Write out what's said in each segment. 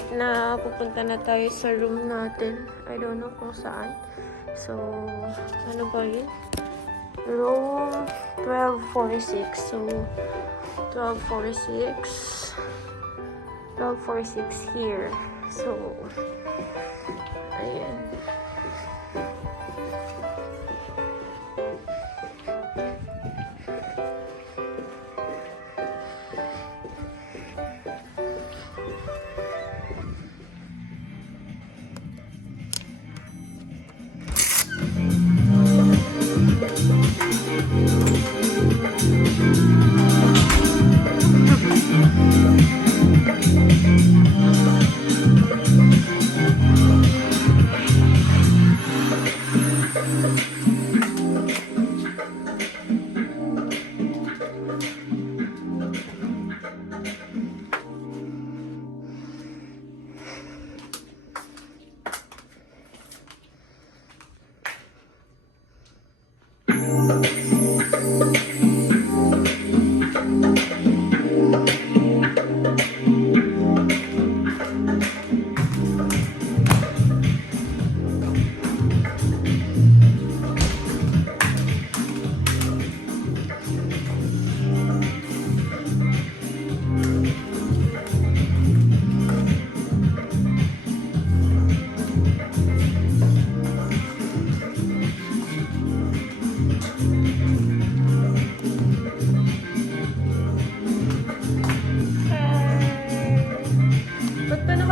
right na pupunta na tayo sa room natin. I don't know kung saan. So, ano ba yun? Room 1246. So, 1246. 1246 here. So, ayan.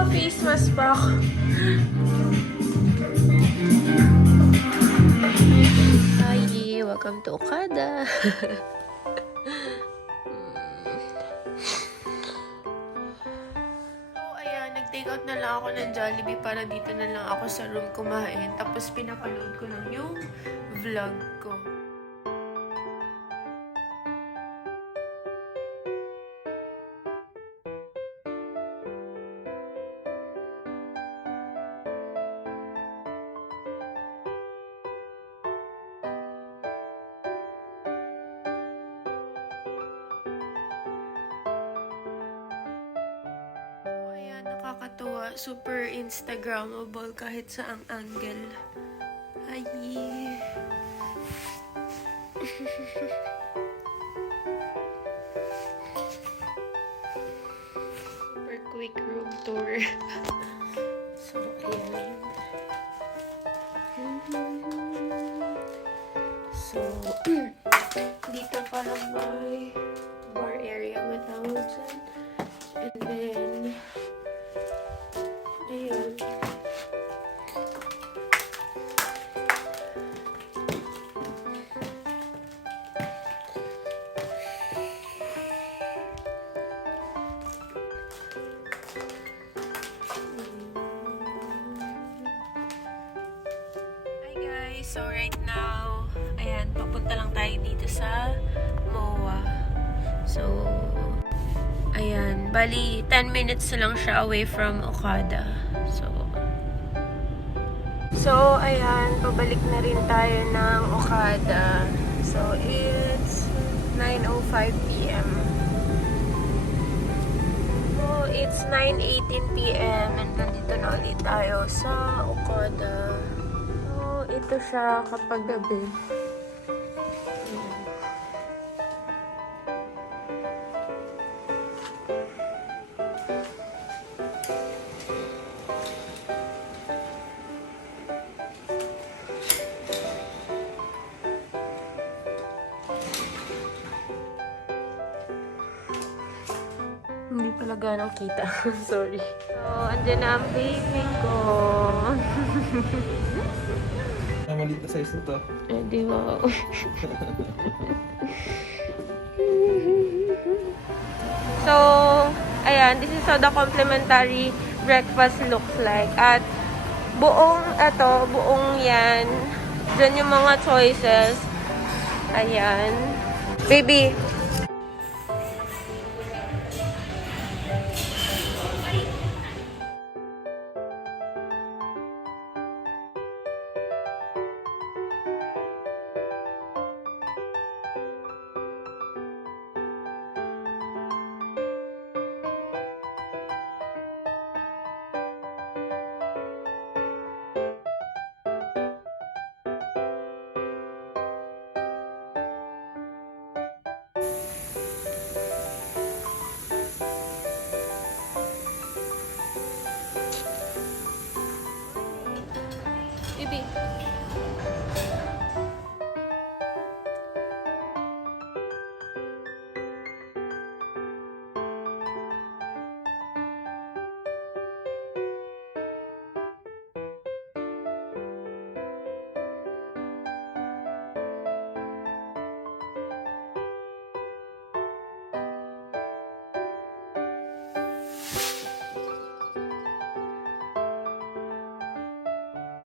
Face mask pa ako. Hi, welcome to Okada. Nag-take out na lang ako ng Jollibee para dito na lang ako sa room kumain. Tapos pinapanood ko lang yung vlog ko. Nakakatuwa, super Instagrammable kahit saang angle. Ay. Super quick room tour. So, ayan. So, dito parang may bar area matawag dyan. And then, ayan. Hi guys! So right now, ayan, papunta lang tayo dito sa MOA. So, ayan, bali 10 minutes lang siya away from Okada. So, ayan, pabalik na rin tayo ng Okada. So, it's 9:05 p.m. So, it's 9:18 p.m. and nandito na ulit tayo sa Okada. So, ito siya kapag gabi. Hindi pala ganang kita. Sorry. So, andyan na ang baby ko. Ang maliit na size nito. Eh, di wow. So, ayan. This is how the complimentary breakfast looks like. At buong yan. Dyan yung mga choices. Ayan. Baby,